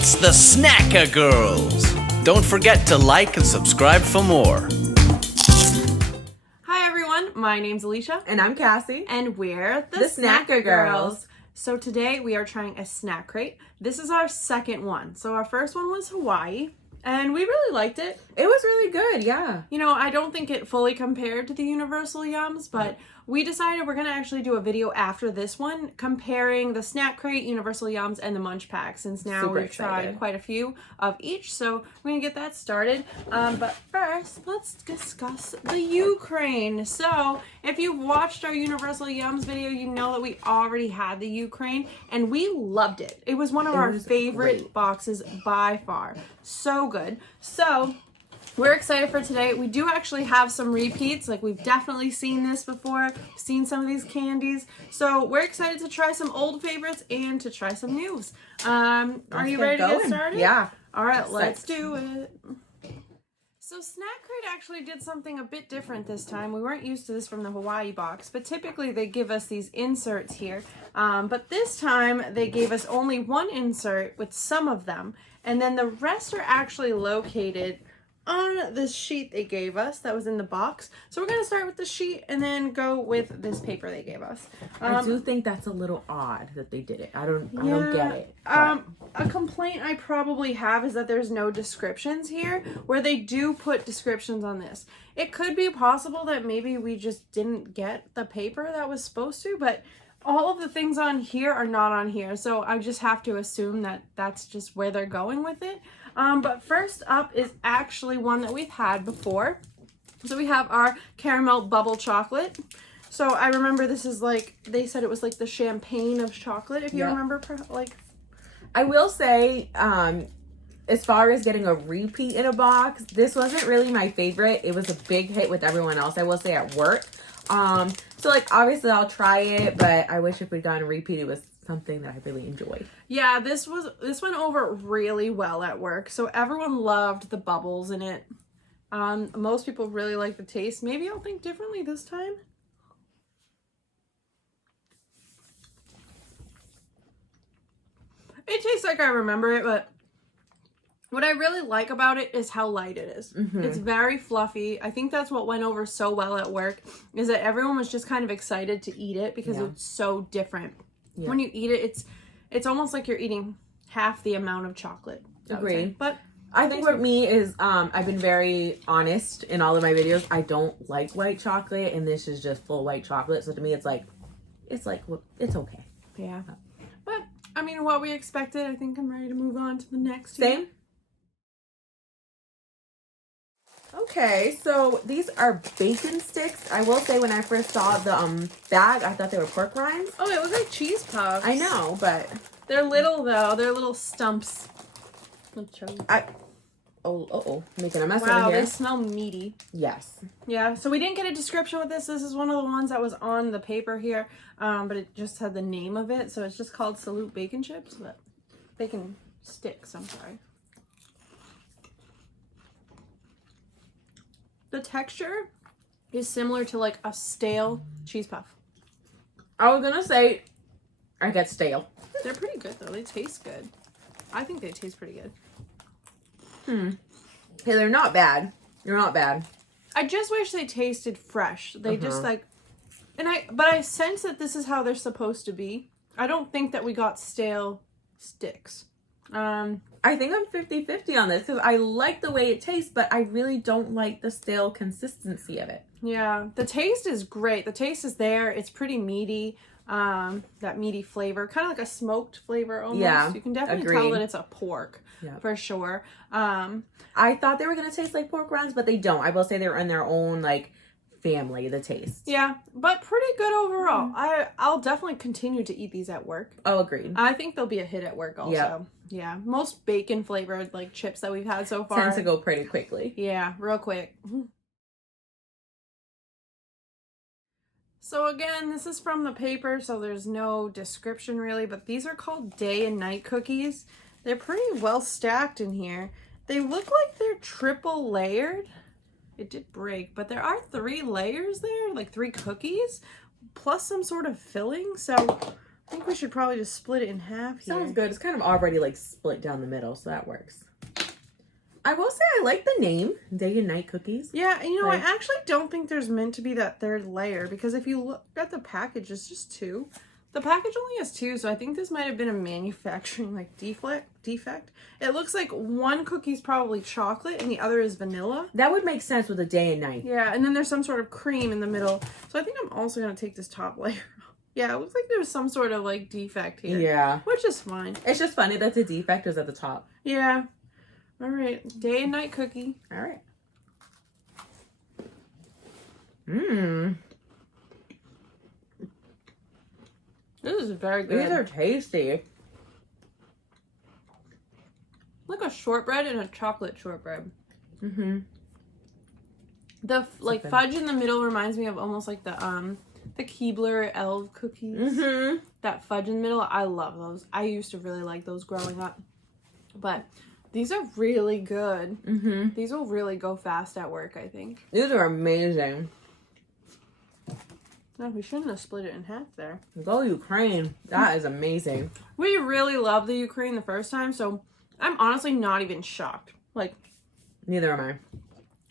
It's the Snackah Girls. Don't forget to like and subscribe for more. Hi everyone, my name's Alicia. And I'm Cassie. And we're the Snackah Girls. So today we are trying a snack crate. This is our second one. So our first one was Hawaii, and we really liked it. It was really good, yeah. You know, I don't think it fully compared to the Universal Yums, but we decided we're going to actually do a video after this one comparing the snack crate, Universal Yums, and the Munch Pack, since now Super we've tried excited. quite a few of each. So we're going to get that started. But first, let's discuss the Ukraine. So if you've watched our Universal Yums video, you know that we already had the Ukraine, and we loved it. It was one of our favorite boxes by far. So good. So we're excited for today. We do actually have some repeats. Like, we've definitely seen this before, seen some of these candies. So we're excited to try some old favorites and to try some news. Are you ready to get started? Yeah. All right, let's do it. So Snack Crate actually did something a bit different this time. We weren't used to this from the Hawaii box, but typically they give us these inserts here. But this time they gave us only one insert with some of them, and then the rest are actually located on this sheet they gave us that was in the box. So we're going to start with the sheet and then go with this paper they gave us. I do think that's a little odd that they did it. I don't get it. A complaint I probably have is that there's no descriptions here, where they do put descriptions on this. It could be possible that maybe we just didn't get the paper that was supposed to, but all of the things on here are not on here. So I just have to assume that that's just where they're going with it. But first up is actually one that we've had before. So we have our caramel bubble chocolate. So I remember this is like, they said it was like the champagne of chocolate, if you remember, like. I will say, as far as getting a repeat in a box, this wasn't really my favorite. It was a big hit with everyone else, I will say, at work. So like, obviously I'll try it, but I wish if we'd gotten a repeat, it was something that I really enjoyed. Yeah, this went over really well at work. So everyone loved the bubbles in it. Most people really like the taste. Maybe I'll think differently this time. It tastes like I remember it, but what I really like about it is how light it is. It's very fluffy. I think that's what went over so well at work, is that everyone was just kind of excited to eat it because it's so different. Yeah. When you eat it, it's almost like you're eating half the amount of chocolate. Agreed. But I think what me is, I've been very honest in all of my videos. I don't like white chocolate, and this is just full white chocolate. So to me, it's okay. Yeah. But I mean, what we expected. I think I'm ready to move on to the next. Same. Okay, so these are bacon sticks. I will say, when I first saw the bag, I thought they were pork rinds. Oh, it was like cheese puffs. I know, but they're little though. They're little stumps. Making a mess over wow, here. they smell meaty. Yes. Yeah, so we didn't get a description with this. This is one of the ones that was on the paper here, but it just had the name of it. So it's just called Salute Bacon Chips, but bacon sticks, I'm sorry. The texture is similar to like a stale cheese puff. I was gonna say I get stale. They're pretty good though. They taste good. I think they taste pretty good. Hey, they're not bad. They're not bad. I just wish they tasted fresh. They just like, but I sense that this is how they're supposed to be. I don't think that we got stale sticks. I think I'm 50-50 on this because I like the way it tastes, but I really don't like the stale consistency of it. Yeah, the taste is great. The taste is there. It's pretty meaty. That meaty flavor, kind of like a smoked flavor almost. Yeah, you can definitely tell that it's a pork for sure. I thought they were gonna taste like pork rinds, but they don't. I will say they're in their own like family, the taste. Yeah, but pretty good overall. I'll definitely continue to eat these at work. Oh, agreed. I think they'll be a hit at work also. Yep. Yeah, most bacon flavored like chips that we've had so far tend to go pretty quickly. Yeah, real quick. So again, this is from the paper, so there's no description really, but these are called day and night cookies. They're pretty well stacked in here. They look like they're triple layered. It did break, but there are 3 layers there, like 3 cookies, plus some sort of filling. So I think we should probably just split it in half here. Sounds good. It's kind of already like split down the middle, so that works. I will say I like the name, Day and Night Cookies. Yeah, you know, Like, I actually don't think there's meant to be that third layer because if you look at the package, it's just 2. The package only has 2, so I think this might have been a manufacturing like defect. It looks like one cookie's probably chocolate and the other is vanilla. that would make sense with a Day and Night. Yeah, and then there's some sort of cream in the middle. So I think I'm also going to take this top layer. Yeah, it looks like there was some sort of like defect here. Yeah. Which is fine. It's just funny that the defect is at the top. Yeah. All right. Day and Night cookie. All right. Mmm. This is very good. These are tasty. Like a shortbread and a chocolate shortbread. Mm-hmm. The like fudge in the middle reminds me of almost like the Keebler Elf cookies. Mm-hmm. That fudge in the middle, I love those. I used to really like those growing up. But these are really good. Mm-hmm. These will really go fast at work, I think. These are amazing. No, we shouldn't have split it in half there. Go Ukraine. That is amazing. We really loved the Ukraine the first time, so I'm honestly not even shocked. Like, Neither am I.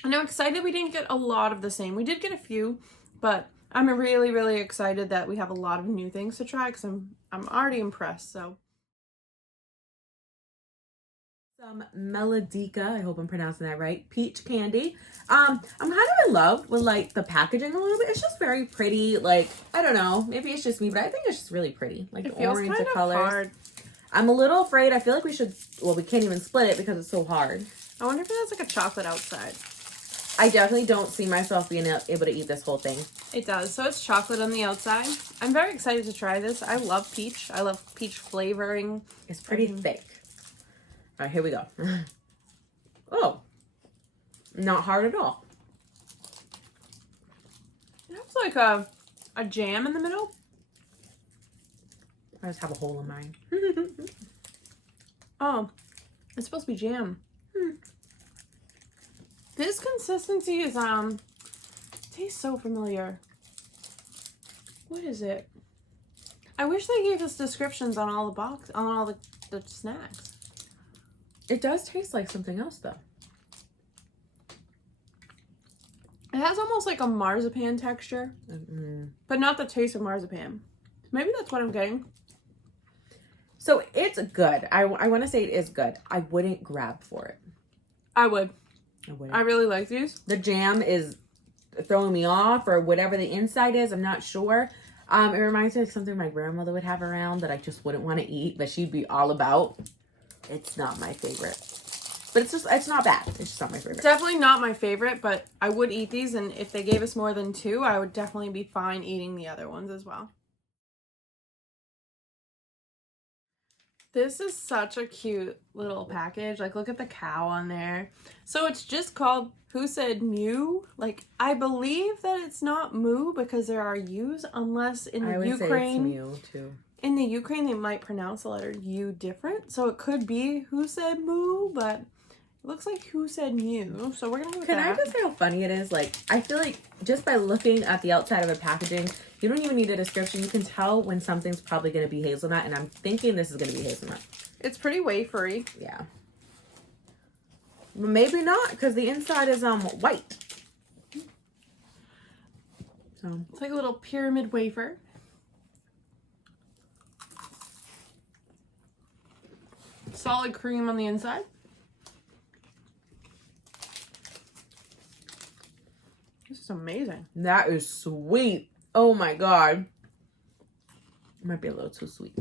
and I'm excited we didn't get a lot of the same. We did get a few, but I'm really, really excited that we have a lot of new things to try because I'm already impressed, so. Some Melodika, I hope I'm pronouncing that right, peach candy. I'm kind of in love with like the packaging a little bit. It's just very pretty. Like, I don't know, maybe it's just me, but I think it's just really pretty. Like It the feels orange, kind the of colors. hard. I'm a little afraid. I feel like we should, well, we can't even split it because it's so hard. I wonder if it has like a chocolate outside. I definitely don't see myself being able to eat this whole thing. It does. So it's chocolate on the outside. I'm very excited to try this. I love peach. I love peach flavoring. It's pretty thick. All right, here we go. Oh, not hard at all. It has like a jam in the middle. I just have a hole in mine. Oh, it's supposed to be jam. This consistency is tastes so familiar. What is it? I wish they gave us descriptions on all the snacks. It does taste like something else though. It has almost like a marzipan texture, but not the taste of marzipan. Maybe that's what I'm getting. So it's good. I want to say it is good. I wouldn't grab for it. I would. I wouldn't. I really like these. The jam is throwing me off, or whatever the inside is. I'm not sure. It reminds me of something my grandmother would have around that I just wouldn't want to eat, but she'd be all about. It's not my favorite. But it's not bad. It's just not my favorite. Definitely not my favorite, but I would eat these, and if they gave us more than 2, I would definitely be fine eating the other ones as well. This is such a cute little package. Like, look at the cow on there. So it's just called Who Said Muuu? Like, I believe that it's not Moo because there are U's, unless in I would Ukraine. say it's Muuu too. In the Ukraine, they might pronounce the letter U different. So it could be Who Said Moo, but it looks like Who Said Muuu. So we're going to go with Can that. I just say how funny it is? Like, I feel like just by looking at the outside of the packaging, you don't even need a description. You can tell when something's probably going to be hazelnut, and I'm thinking this is going to be hazelnut. It's pretty wafery. Yeah. But maybe not, because the inside is white. So It's like a little pyramid wafer. Solid cream on the inside. This is amazing. that is sweet. Oh my god. It might be a little too sweet.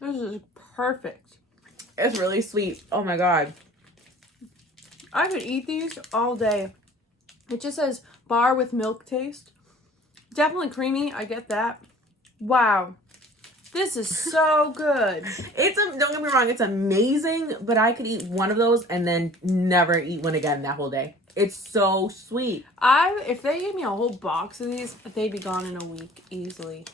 This is perfect. It's really sweet. Oh my god. I could eat these all day. It just says bar with milk taste. Definitely creamy. I get that. Wow. This is so good. Don't get me wrong, it's amazing, but I could eat one of those and then never eat one again that whole day. It's so sweet. If they gave me a whole box of these, they'd be gone in a week easily.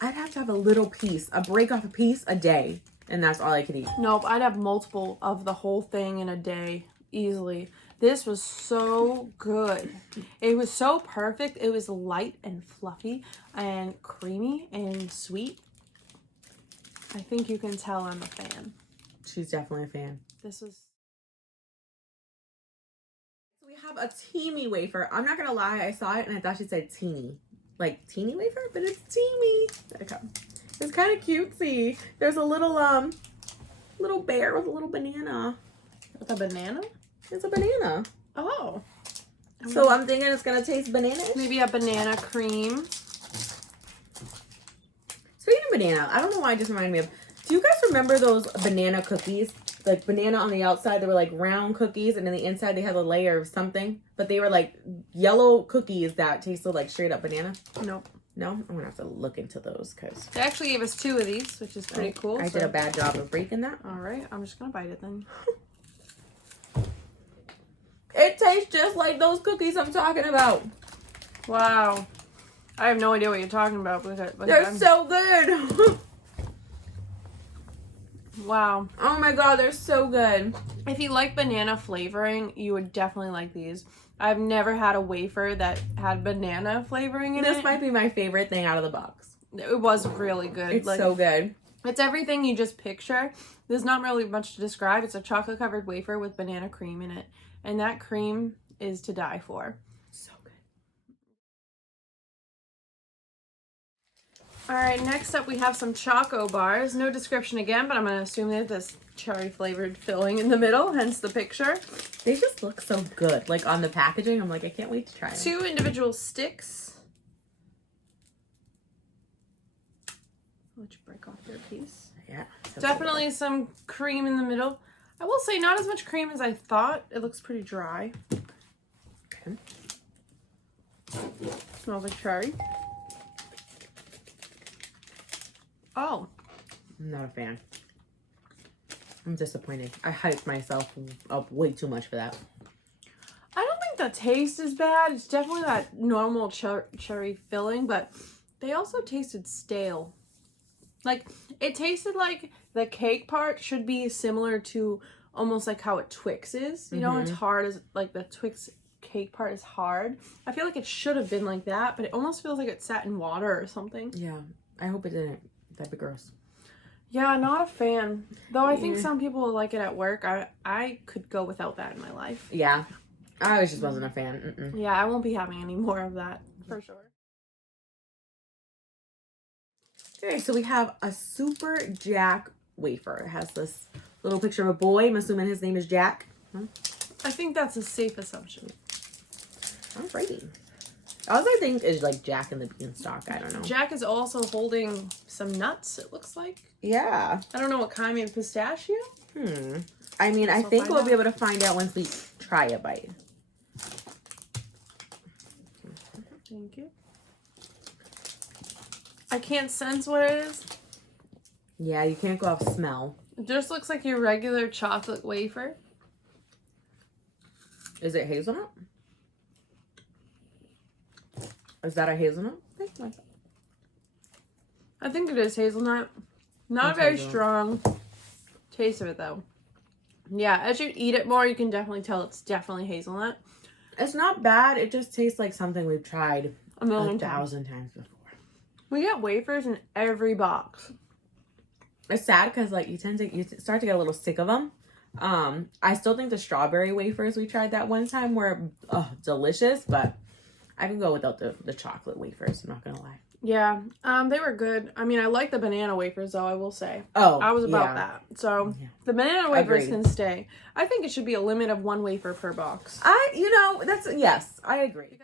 I'd have to have a little piece, break off a piece a day, and that's all I could eat. Nope, I'd have multiple of the whole thing in a day easily. This was so good. It was so perfect. It was light and fluffy and creamy and sweet. I think you can tell I'm a fan. She's definitely a fan. This is... So we have a Timi Wafer. I'm not gonna lie, I saw it and I thought she said teeny. Like teeny wafer, but it's Timi. Okay. It's kind of cutesy. There's a little bear with a little banana. With a banana? It's a banana. Oh. So I'm thinking it's gonna taste banana-ish. Maybe a banana cream. Speaking of banana, I don't know why it just reminded me of. Do you guys remember those banana cookies? Like banana on the outside, they were like round cookies, and then the inside they had a layer of something. But they were like yellow cookies that tasted like straight up banana. Nope. No, I'm gonna have to look into those because They actually gave us 2 of these, which is pretty cool. I did a bad job of breaking that. All right, I'm just gonna bite it then. It tastes just like those cookies I'm talking about. Wow. I have no idea what you're talking about. They're so good. Wow. Oh my god, they're so good. If you like banana flavoring, you would definitely like these. I've never had a wafer that had banana flavoring in it. This might be my favorite thing out of the box. It was really good. It's so good. It's everything you just picture. There's not really much to describe. It's a chocolate covered wafer with banana cream in it. And that cream is to die for. So good. All right, next up we have some Choco Bars. No description again, but I'm going to assume that this cherry flavored filling in the middle, hence the picture. They just look so good. Like on the packaging, I'm like, I can't wait to try them. 2 individual sticks. I'll let you break off your piece. Yeah. Definitely some cream in the middle. I will say not as much cream as I thought. It looks pretty dry. Okay. Smells like cherry. Oh. I'm not a fan. I'm disappointed. I hyped myself up way too much for that. I don't think the taste is bad. It's definitely that normal cherry filling, but they also tasted stale. Like, it tasted like the cake part should be similar to almost like how a Twix is. You know, it's hard as, like, the Twix cake part is hard. I feel like it should have been like that, but it almost feels like it sat in water or something. Yeah. I hope it didn't. That'd be gross. Yeah, not a fan. Though I think some people will like it at work. I could go without that in my life. Yeah. I just wasn't a fan. Mm-mm. Yeah, I won't be having any more of that, for sure. Okay, so we have a Super Jack wafer. It has this little picture of a boy. I'm assuming his name is Jack. Huh? I think that's a safe assumption. Alrighty. All I think is like Jack and the Beanstalk. I don't know. Jack is also holding some nuts, it looks like. Yeah. I don't know what kind, maybe pistachio? I mean, I think find we'll out. be able to find out once we try a bite. Thank you. I can't sense what it is. Yeah, you can't go off smell. It just looks like your regular chocolate wafer. Is it hazelnut? Is that a hazelnut? I think it is hazelnut. Not That's very hazelnut. strong taste of it though. Yeah, as you eat it more, you can definitely tell it's definitely hazelnut. It's not bad. It just tastes like something we've tried A million 1,000 times before. We get wafers in every box. It's sad because like you start to get a little sick of them. I still think the strawberry wafers we tried that one time were delicious, but I can go without the chocolate wafers. I'm not gonna lie. Yeah, they were good. I mean, I like the banana wafers though, I will say. Oh, I was about yeah. that. So Yeah. the banana wafers Agreed. can stay. I think it should be a limit of 1 wafer per box. Yes, I agree.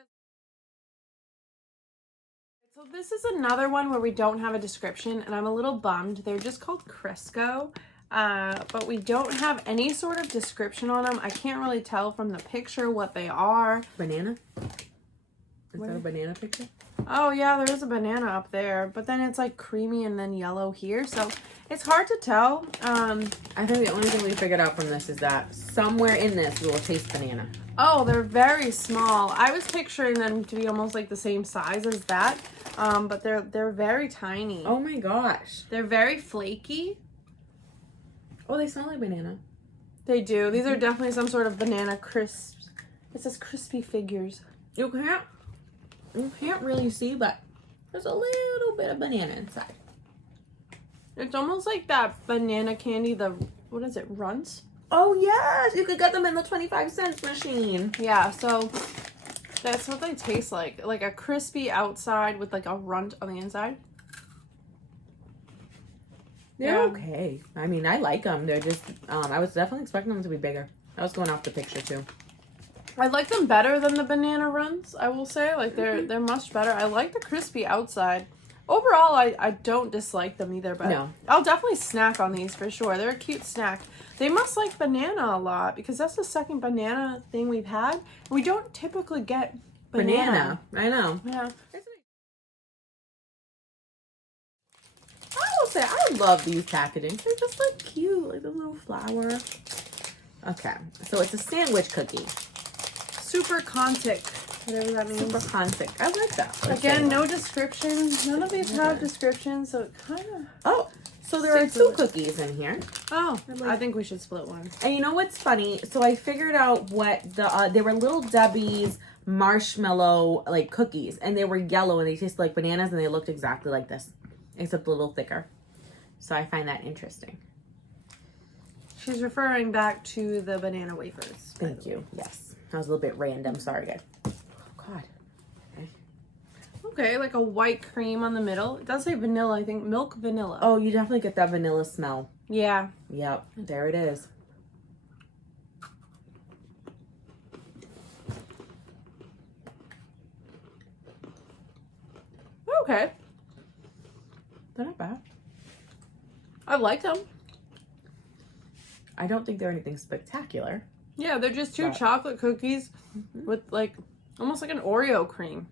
So this is another one where we don't have a description, and I'm a little bummed. They're just called Kresko, but we don't have any sort of description on them. I can't really tell from the picture what they are. Banana? Is Where? that a banana picture? Oh yeah, there is a banana up there, but then it's like creamy and then yellow here, so it's hard to tell. I think the only thing we figured out from this is that somewhere in this we will taste banana. Oh, they're very small. I was picturing them to be almost like the same size as that, but they're very tiny. Oh my gosh. They're very flaky. Oh, they smell like banana. They do. These are definitely some sort of banana crisps. It says crispy figures. You can't really see, but there's a little bit of banana inside. It's almost like that banana candy, what is it, Runts? Oh, yes. You could get them in the 25-cent machine. Yeah, so that's what they taste like. Like a crispy outside with like a runt on the inside. They're okay. I mean, I like them. They're just, I was definitely expecting them to be bigger. I was going off the picture too. I like them better than the banana Runts, I will say. Like they're much better. I like the crispy outside. Overall, I don't dislike them either, but No. I'll definitely snack on these for sure. They're a cute snack. They must like banana a lot because that's the second banana thing we've had. We don't typically get banana. I know. Yeah. I will say, I love these packaging. They're just like cute, like a little flower. Okay, so it's a sandwich cookie. Super Kontik, whatever that means. Super Kontik. I like that. Again, no descriptions. None of these have descriptions, so it kind of... Oh, so there are two cookies in here. Oh, I think we should split one. And you know what's funny? So I figured out what they were Little Debbie's marshmallow like cookies, and they were yellow and they tasted like bananas, and they looked exactly like this, except a little thicker. So I find that interesting. She's referring back to the banana wafers. Thank you. Yes, that was a little bit random. Sorry, guys. Oh God. Okay, like a white cream on the middle. It does say vanilla, I think. Milk vanilla. Oh, you definitely get that vanilla smell. Yeah. Yep, there it is. Okay. They're not bad. I like them. I don't think they're anything spectacular. Yeah, they're just two chocolate cookies with like almost like an Oreo cream.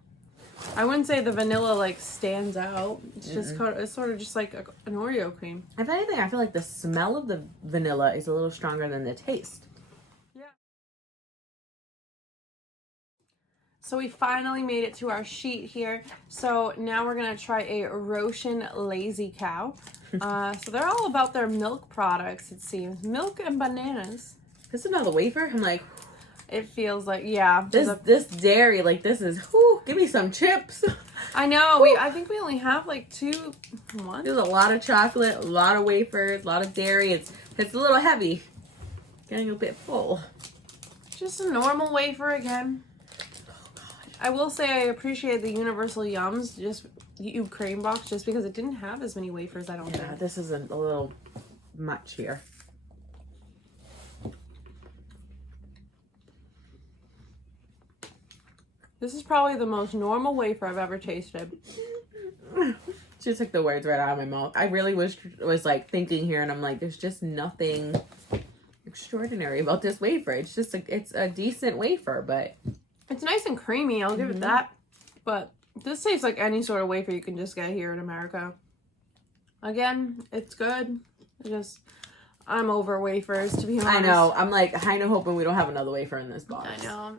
I wouldn't say the vanilla like stands out. It's just it's sort of just like an Oreo cream. If anything, I feel like the smell of the vanilla is a little stronger than the taste. Yeah. So we finally made it to our sheet here. So now we're gonna try a Roshen Lazy Cow. So they're all about their milk products, it seems. Milk and bananas. This is another wafer. I'm like, it feels like, yeah. This dairy, like this is, whew, give me some chips. I know. I think we only have like one. There's a lot of chocolate, a lot of wafers, a lot of dairy. It's a little heavy. Getting a bit full. Just a normal wafer again. Oh God. I will say I appreciate the Universal Yums, just Ukraine box, just because it didn't have as many wafers, I don't think. This is a little much here. This is probably the most normal wafer I've ever tasted. She took the words right out of my mouth. I really was like thinking here, and I'm like, there's just nothing extraordinary about this wafer. It's just it's a decent wafer, but it's nice and creamy. I'll give it that. But this tastes like any sort of wafer you can just get here in America. Again, it's good. I'm over wafers, to be honest. I know. I'm like kind of hoping we don't have another wafer in this box. I know.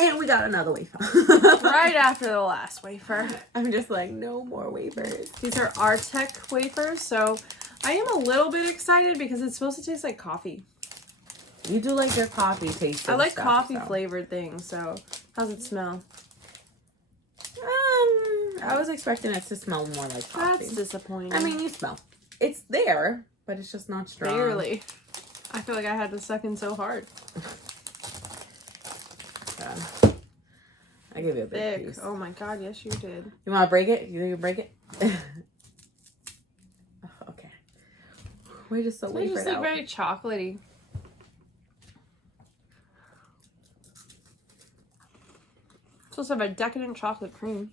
And we got another wafer. Right after the last wafer. I'm just like, no more wafers. These are Artek wafers, so I am a little bit excited because it's supposed to taste like coffee. You do like your coffee taste. I like coffee flavored things, so how's it smell? I was expecting it to smell more like coffee. That's disappointing. I mean, you smell. It's there, but it's just not strong. Barely. I feel like I had to suck in so hard. I give you a big piece. Oh my God, yes you did. You want to break it? You think you can break it? Oh, okay. We're just so wafered out. They just look very chocolatey. Supposed to have a decadent chocolate cream.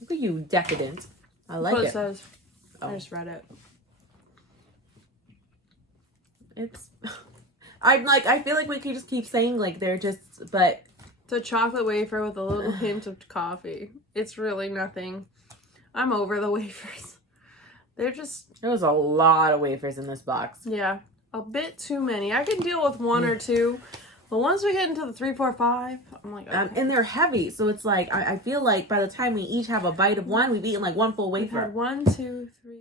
Look at you, decadent. I like That's it. what it says. Oh. I just read it. It's... I feel like we could just keep saying like they're just, but... It's a chocolate wafer with a little hint of coffee. It's really nothing. I'm over the wafers. They're just... There was a lot of wafers in this box. Yeah. A bit too many. I can deal with one or two. But once we get into the 3, 4, 5, I'm like, okay. And they're heavy. So it's like, I feel like by the time we each have a bite of one, we've eaten like one full wafer. We've had 1, 2, 3.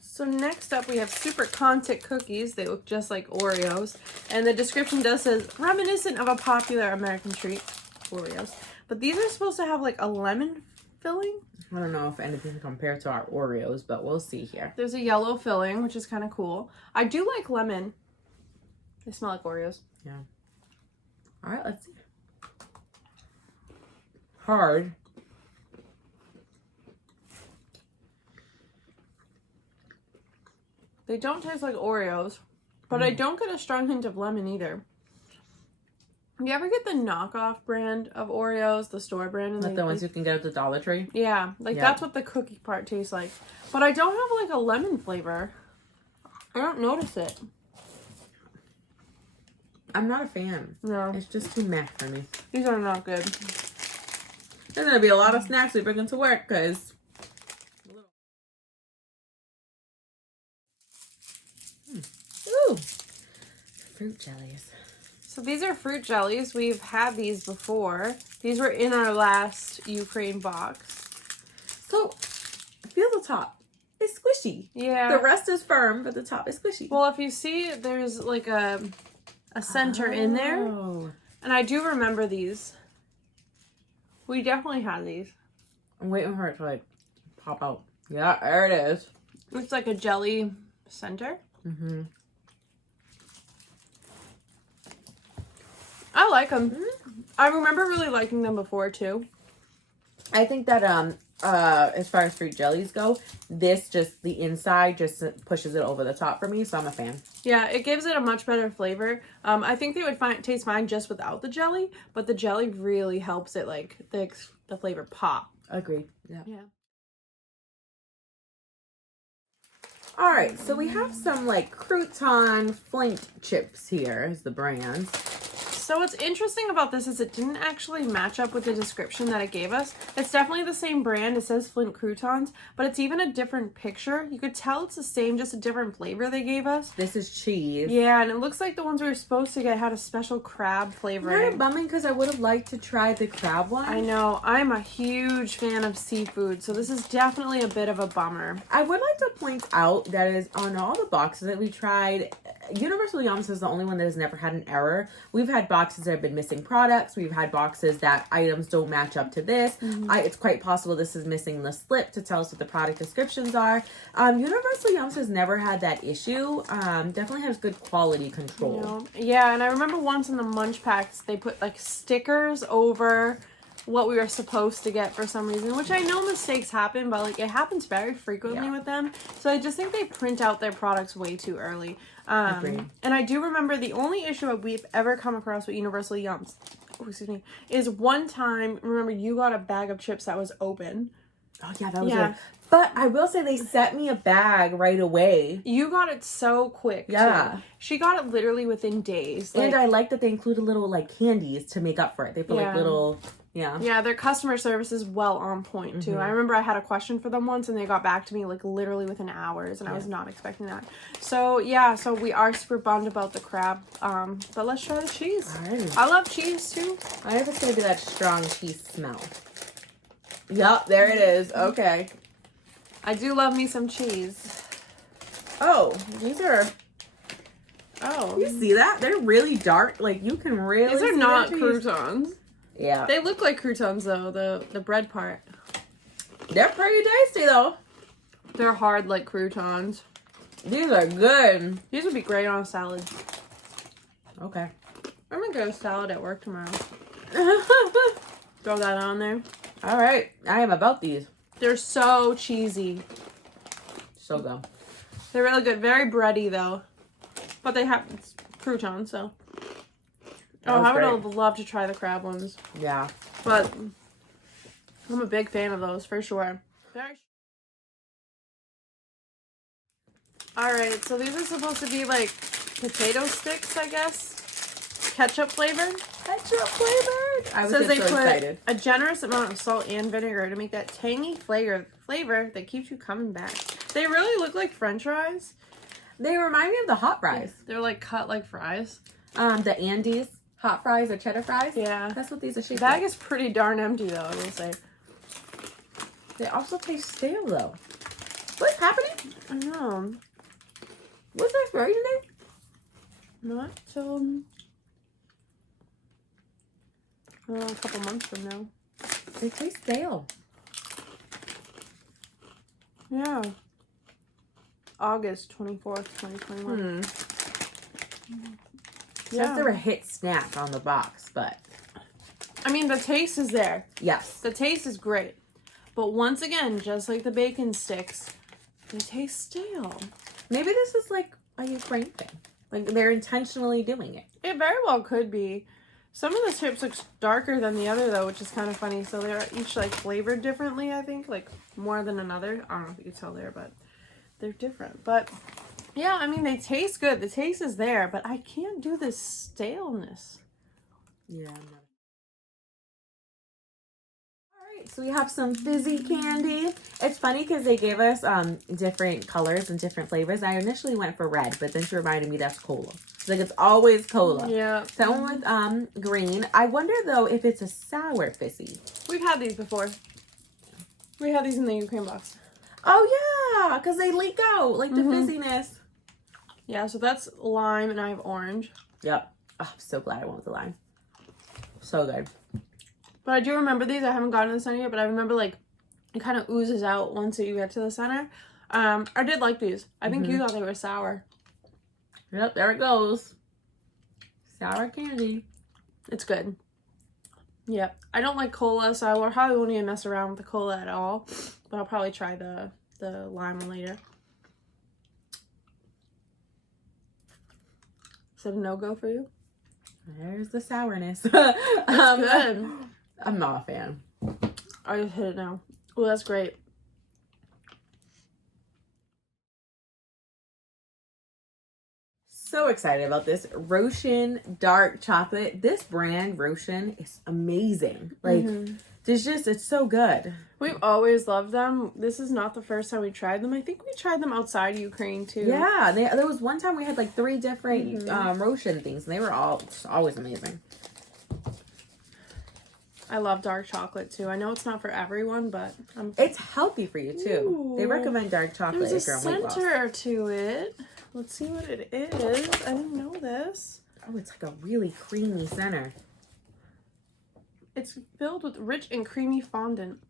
So next up we have Super Kontik cookies. They look just like Oreos. And the description does says, reminiscent of a popular American treat. Oreos. But these are supposed to have like a lemon filling. I don't know if anything can compare to our Oreos, but we'll see here. There's a yellow filling, which is kind of cool. I do like lemon. They smell like Oreos. Yeah. All right, let's see. Hard. They don't taste like Oreos, but I don't get a strong hint of lemon either. You ever get the knockoff brand of Oreos, the store brand? And Like the ones you can get at the Dollar Tree? Yeah, like that's what the cookie part tastes like. But I don't have like a lemon flavor. I don't notice it. I'm not a fan. No. It's just too meh for me. These are not good. There's going to be a lot of snacks we bring into work because... Ooh. Fruit jellies. So these are fruit jellies. We've had these before. These were in our last Ukraine box. So, feel the top. It's squishy. Yeah. The rest is firm, but the top is squishy. Well, if you see, there's like a center in there. And I do remember these. We definitely had these. I'm waiting for it to like pop out. Yeah, there it is. It's like a jelly center. Mm-hmm. I like them. I remember really liking them before too. I think that as far as fruit jellies go, this just the inside just pushes it over the top for me, so I'm a fan. Yeah, it gives it a much better flavor. I think they would taste fine just without the jelly, but the jelly really helps it like the flavor pop. Agreed. Yeah. Yeah. All right, so we have some like crouton Flint chips here is the brand. So what's interesting about this is it didn't actually match up with the description that it gave us. It's definitely the same brand. It says Flint Croutons, but it's even a different picture. You could tell it's the same, just a different flavor they gave us. This is cheese. Yeah, and it looks like the ones we were supposed to get had a special crab flavoring. Kind of bumming because I would have liked to try the crab one. I know. I'm a huge fan of seafood, so this is definitely a bit of a bummer. I would like to point out that is on all the boxes that we tried, Universal Yums is the only one that has never had an error. We've had boxes that have been missing products. We've had boxes that items don't match up to this. It's quite possible this is missing the slip to tell us what the product descriptions are. Universal Yums has never had that issue. Definitely has good quality control. You know? Yeah, and I remember once in the munch packs, they put like stickers over what we were supposed to get for some reason, which I know mistakes happen, but like it happens very frequently with them. So I just think they print out their products way too early. And I do remember the only issue we've ever come across with Universal Yums, is one time, remember you got a bag of chips that was open. Oh yeah, that was good. But I will say they sent me a bag right away. You got it so quick. Yeah. Too. She got it literally within days. And I like that they included little like candies to make up for it. They put like little... Yeah, their customer service is well on point too. I remember I had a question for them once and they got back to me like literally within hours, and I was not expecting that. So yeah, so we are super bummed about the crab. But let's try the cheese. Alrighty. I love cheese too. I wonder if it's gonna be that strong cheese smell. Yep, there it is. Okay. I do love me some cheese. Oh, these are... Oh. You see that? They're really dark. Like, you can really These are see not their cheese. croutons. Yeah. They look like croutons though, the bread part. They're pretty tasty though. They're hard like croutons. These are good. These would be great on a salad. Okay. I'm gonna get a salad at work tomorrow. Throw that on there. All right. I am about these. They're so cheesy. So good. They're really good. Very bready though. But they have croutons, so. Oh, I would have loved to try the crab ones. Yeah. But I'm a big fan of those for sure. Alright, so these are supposed to be like potato sticks, I guess. Ketchup flavored. Ketchup flavored. I was Says they so put excited. a generous amount of salt and vinegar to make that tangy flavor that keeps you coming back. They really look like French fries. They remind me of the hot fries. They're like cut like fries. The Andes hot fries or cheddar fries. Yeah. That's what these are The shaped bag like. is pretty darn empty though, I will say. They also taste stale though. What's happening? I know. What's the expiration date? Not a couple months from now. They taste stale. Yeah. August 24th, 2021. Says they're a hit snack on the box, but I mean, the taste is there. yes. The taste is great. But once again, just like the bacon sticks, they taste stale. Maybe this is like a Ukraine thing. Like they're intentionally doing it. It very well could be. Some of the chips look darker than the other though, which is kind of funny. So they're each like flavored differently, I think. Like more than another. I don't know if you can tell there, but they're different. But yeah, I mean, they taste good. The taste is there, but I can't do this staleness. Yeah. Alright, so we have some fizzy candy. It's funny because they gave us different colors and different flavors. I initially went for red, but then she reminded me that's cola. It's like it's always cola. Yeah. So I went with green. I wonder though if it's a sour fizzy. We've had these before. We had these in the Ukraine box. Oh yeah, because they leak out like the fizziness. Yeah, so that's lime and I have orange. Yep. Oh, I'm so glad I went with the lime. So good. But I do remember these. I haven't gotten to the center yet, but I remember like it kind of oozes out once you get to the center. I did like these. I think you thought they were sour. Yep, there it goes. Sour candy. It's good. Yep. I don't like cola, so I probably won't even mess around with the cola at all. But I'll probably try the lime one later. Is that a no-go for you? There's the sourness. Good. I'm not a fan. I just hit it now. Oh, that's great. So excited about this Roshen dark chocolate. This brand Roshen is amazing. Like it's so good. We've always loved them. This is not the first time we tried them. I think we tried them outside Ukraine too. Yeah, there was one time we had like 3 different Roshen things, and they were all just always amazing. I love dark chocolate too. I know it's not for everyone, but It's healthy for you too. They recommend dark chocolate there's a if you're on weight loss. center to it. Let's see what it is. I didn't know this. Oh, it's like a really creamy center. It's filled with rich and creamy fondant.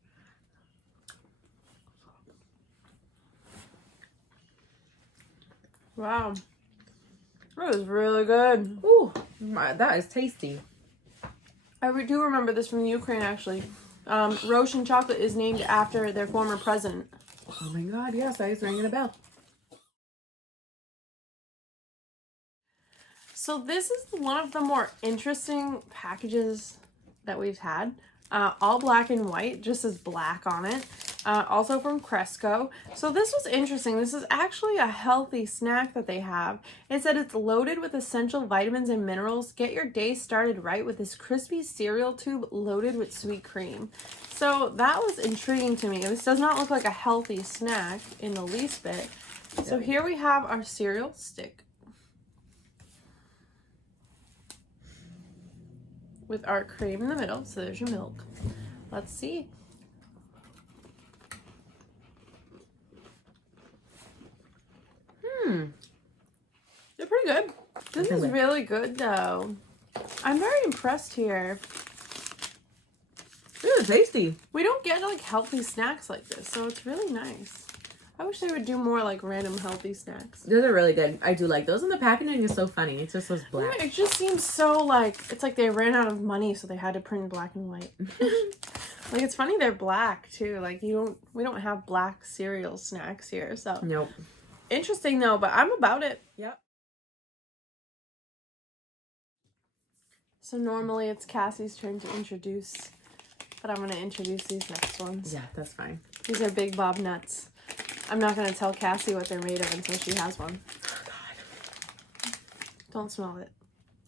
Wow. That is really good. Ooh, that is tasty. I do remember this from the Ukraine, actually. Roshen chocolate is named after their former president. Oh my god, yes, I was ringing a bell. So this is one of the more interesting packages that we've had. All black and white, just as black on it. Also from Kresko. So this was interesting. This is actually a healthy snack that they have. It said it's loaded with essential vitamins and minerals. Get your day started right with this crispy cereal tube loaded with sweet cream. So that was intriguing to me. This does not look like a healthy snack in the least bit. So here we have our cereal stick with our cream in the middle. So there's your milk. Let's see. They're pretty good. This is really good though. I'm very impressed here. They're tasty. We don't get like healthy snacks like this, so it's really nice. I wish they would do more like random healthy snacks. Those are really good. I do like those, and the packaging is so funny. It's just those black. It just seems so like, it's like they ran out of money, so they had to print black and white. Like, it's funny they're black too. Like, we don't have black cereal snacks here, so. Nope. Interesting though, but I'm about it. Yep. So normally it's Cassie's turn to introduce, but I'm going to introduce these next ones. Yeah, that's fine. These are Big Bob nuts. I'm not going to tell Cassie what they're made of until she has one. Oh god. Don't smell it.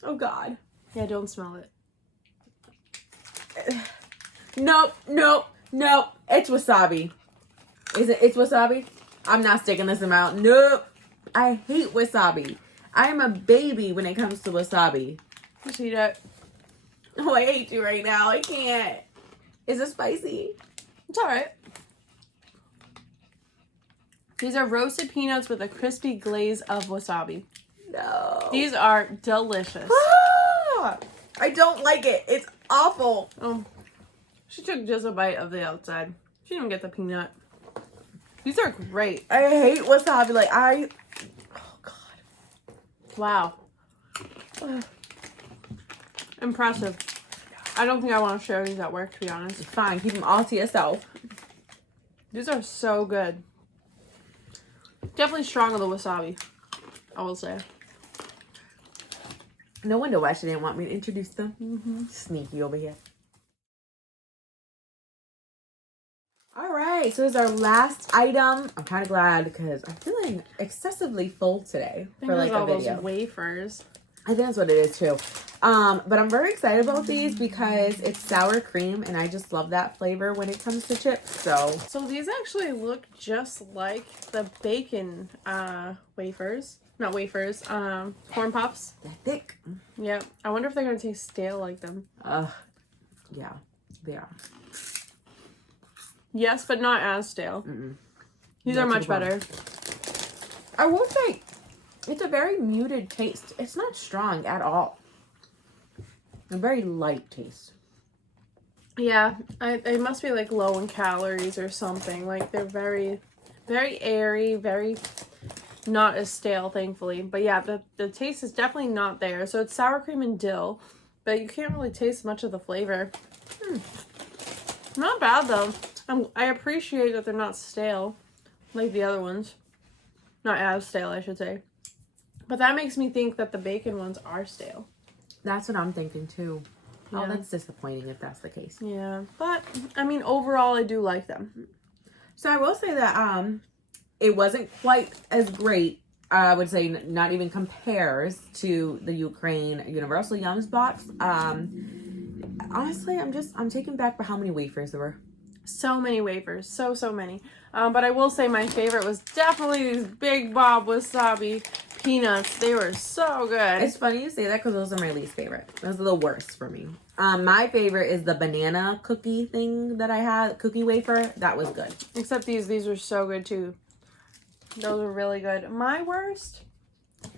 Oh god. Yeah, don't smell it. Nope, nope, nope. It's wasabi. Is it? It's wasabi? I'm not sticking this amount. Nope. I hate wasabi. I am a baby when it comes to wasabi. Just eat it. Oh, I hate you right now. I can't. Is it spicy? It's alright. These are roasted peanuts with a crispy glaze of wasabi. No. These are delicious. I don't like it. awful. Oh, she took just a bite of the outside. She didn't get the peanut. These are great. I hate wasabi. Like, oh, God. Wow. Ugh. Impressive. I don't think I want to share these at work, to be honest. Fine, keep them all to yourself. These are so good. Definitely strong on the wasabi, I will say. No wonder why she didn't want me to introduce them. Sneaky over here. All right, so this is our last item. I'm kind of glad because I'm feeling excessively full today for like a video. Those wafers. I think that's what it is too. But I'm very excited about these because it's sour cream and I just love that flavor when it comes to chips. So these actually look just like the bacon wafers. Not wafers, corn pops. they're thick. Yep. I wonder if they're gonna taste stale like them. Yeah, they are. Yes, but not as stale. These are much better. I will say, it's a very muted taste. It's not strong at all. A very light taste. Yeah, it must be like low in calories or something. Like they're very, very airy, very not as stale, thankfully. But yeah, the taste is definitely not there. So it's sour cream and dill, but you can't really taste much of the flavor. Not bad though. I appreciate that they're not stale like the other ones. Not as stale, I should say. But that makes me think that the bacon ones are stale. That's what I'm thinking too. Yeah. Oh, that's disappointing if that's the case. Yeah, but I mean, overall, I do like them. So I will say that it wasn't quite as great. I would say not even compares to the Ukraine Universal Yums box. Honestly, I'm taken back by how many wafers there were. So many wafers, so many. But I will say my favorite was definitely these Big Bob wasabi peanuts. They were so good. It's funny you say that because those are my least favorite. Those are the worst for me. My favorite is the banana cookie thing that I had, cookie wafer. That was good. Except these were so good too. Those were really good. My worst? I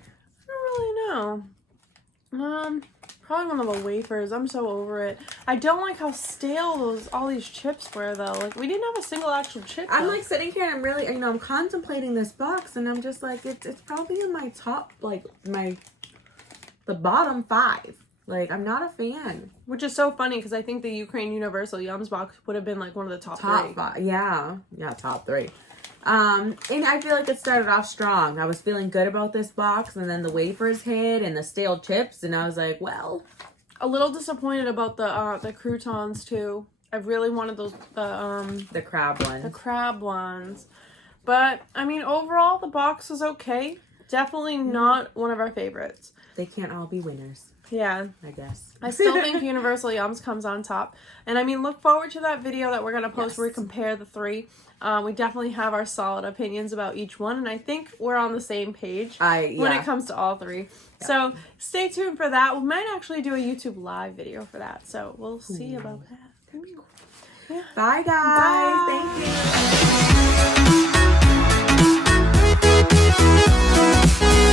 don't really know. Probably one of the wafers. I'm so over it. I don't like how stale all these chips were though. Like we didn't have a single actual chip. I'm like sitting here and I'm really, I'm contemplating this box and I'm just like, it's probably in my top, like the bottom 5. Like I'm not a fan. Which is so funny because I think the Ukraine Universal Yums box would have been like one of the top 3. 5. Yeah, top 3. And I feel like it started off strong. I was feeling good about this box and then the wafers hit and the stale chips and I was like, well, a little disappointed about the croutons too. I really wanted those the crab ones. The crab ones. But I mean overall the box was okay. Definitely not one of our favorites. They can't all be winners. Yeah. I guess. I still think Universal Yums comes on top. And I mean look forward to that video that we're gonna post where we compare the 3. We definitely have our solid opinions about each one, and I think we're on the same page when it comes to all 3. Yep. So stay tuned for that. We might actually do a YouTube live video for that, so we'll see about that. That'd be cool. Yeah. Bye, guys. Bye. Thank you.